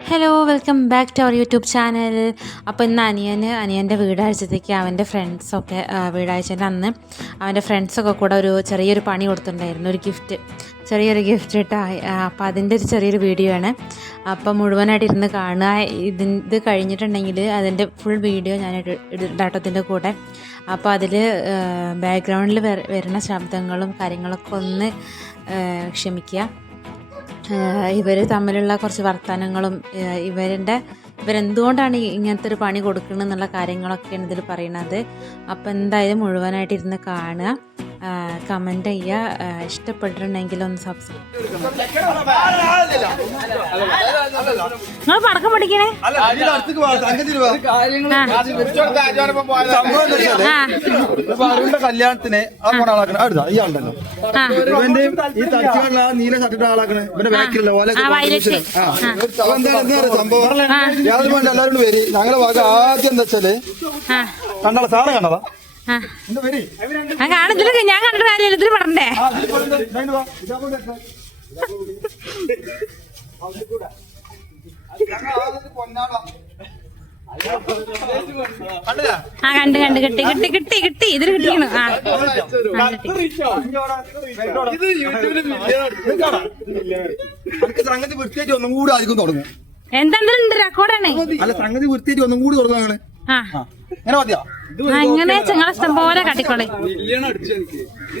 Hello, welcome back to our YouTube channel. അപ്പോൾ ഇന്ന് അനിയൻ്റെ വീടാഴ്ചത്തേക്ക് അവൻ്റെ ഫ്രണ്ട്സൊക്കെ വീടാഴ്ചൻ്റെ അന്ന് അവൻ്റെ ഫ്രണ്ട്സൊക്കെ കൂടെ ചെറിയൊരു പണി കൊടുത്തിട്ടുണ്ടായിരുന്നു. ചെറിയൊരു ഗിഫ്റ്റ് ഇട്ടാ. അപ്പോൾ അതിൻ്റെ ഒരു ചെറിയൊരു വീഡിയോ ആണ്. അപ്പോൾ മുഴുവനായിട്ട് ഇരുന്ന് കാണുക. ഇത് കഴിഞ്ഞിട്ടുണ്ടെങ്കിൽ അതിൻ്റെ ഫുൾ വീഡിയോ ഞാൻ ഇടാട്ടത്തിൻ്റെ കൂടെ. അപ്പോൾ അതിൽ ബാക്ക്ഗ്രൗണ്ടിൽ വരുന്ന ശബ്ദങ്ങളും കാര്യങ്ങളൊക്കെ ഒന്ന് ക്ഷമിക്കുക. ഇവർ തമ്മിലുള്ള കുറച്ച് വർത്തമാനങ്ങളും ഇവരെന്തുകൊണ്ടാണ് ഇങ്ങനത്തെ ഒരു പണി കൊടുക്കുന്നത് എന്നുള്ള കാര്യങ്ങളൊക്കെയാണ് ഇതിൽ പറയുന്നത്. അപ്പോൾ എന്തായാലും മുഴുവനായിട്ട് ഇരുന്ന് കാണുക, കമൻറ്റ് ചെയ്യുക, ഇഷ്ടപ്പെട്ടിട്ടുണ്ടെങ്കിൽ ഒന്ന് സബ്സ്ക്രൈബ്. നിങ്ങൾ പടക്കം പിടിക്കണേ. കല്യാണത്തിന് നീല ഷർട്ടിട്ട് ആളാക്കണേ സംഭവം എല്ലാവരും പേര് ഞങ്ങളെ ഭാഗം ആദ്യം എന്താ വെച്ചാല് കണ്ടാ സാധനം കണ്ടതാ ഞാൻ കണ്ടിട്ട് കാര്യമില്ല, ഇതിൽ പറഞ്ഞേ. കണ്ട് കിട്ടി ഇതിൽ കിട്ടിക്കണു. സംഗതി വൃത്തിയായിട്ട് ഒന്നും കൂടി ആയിരിക്കും തുടങ്ങും. എന്താണ്ട് റെക്കോർഡാണ്. അല്ല, സംഗതി വൃത്തിയായിട്ട് ഒന്നും കൂടി തുടങ്ങും. അങ്ങനെ മതിയോ? അങ്ങനെ നിങ്ങളെ ഇഷ്ടം പോലെ കാട്ടിക്കോളെ.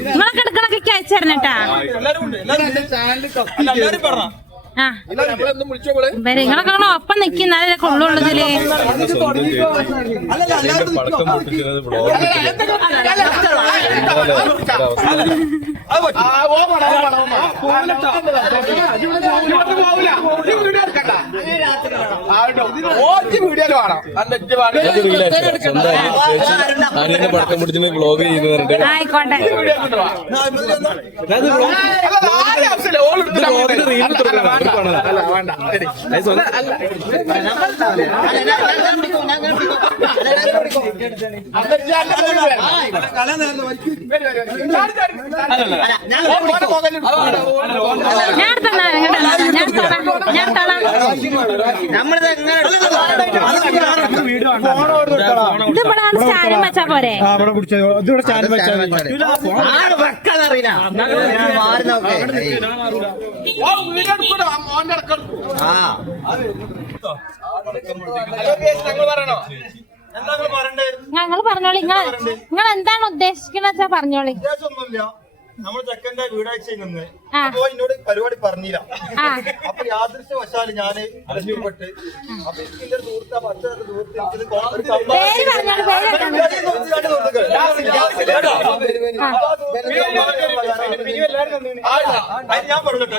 നിങ്ങളൊക്കെ എടുക്കണൊക്കെ അയച്ചു തരണേട്ടാ. നിങ്ങളൊക്കെ ഒപ്പം നിൽക്കുന്നതല്ലേ കൊള്ളുള്ളതില്. ആയിക്കോട്ടെ. ഇതിവിടെ സ്റ്റാൻഡ് വെച്ചാ പോരെ. ഞങ്ങൾ പറഞ്ഞോളി. നിങ്ങൾ എന്താണ് ഉദ്ദേശിക്കുന്ന വെച്ചാ പറഞ്ഞോളി. നമ്മൾ ചെക്കന്റെ വീടാഴ്ച നിന്ന് അപ്പൊ എന്നോട് പരിപാടി പറഞ്ഞില്ല. അപ്പൊ യാദൃശ്യവശാല് ഞാന് അറിഞ്ഞുപെട്ട് അപ്പൊ എനിക്കിന്റെ സുഹൃത്ത് ഞാൻ പറഞ്ഞിട്ടോ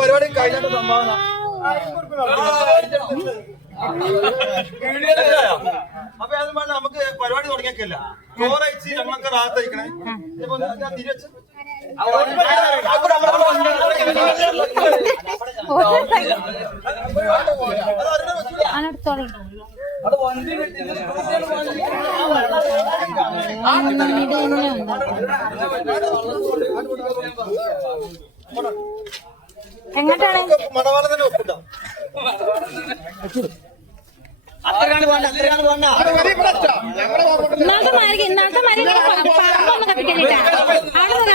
പരിപാടി കഴിഞ്ഞിട്ട് സംഭാവന അപ്പൊ അത് നമുക്ക് പരിപാടി തുടങ്ങിയൊക്കെയല്ല. ചോറയച്ച് നമ്മളൊക്കെ റാത്തയക്കണേ. തിരിച്ചു എങ്ങോട്ടാണ് മണവാള തന്നെ ഒപ്പിട്ടോ.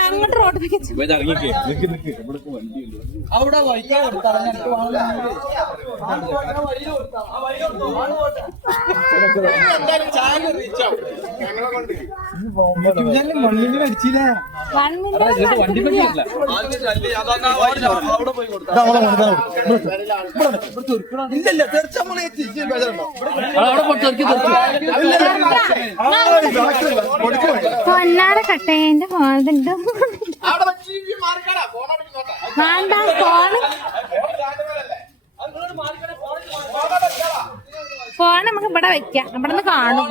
അങ്ങോട്ട് റോഡ് അവിടെ ഇല്ലല്ല തീർച്ചയായും പൊന്നാട കട്ടേന്റെ ഫോണുണ്ട്. വേണ്ട ഫോൺ നമുക്ക് ഇവിടെ വെക്കാം, ഇവിടെ നിന്ന് കാണും.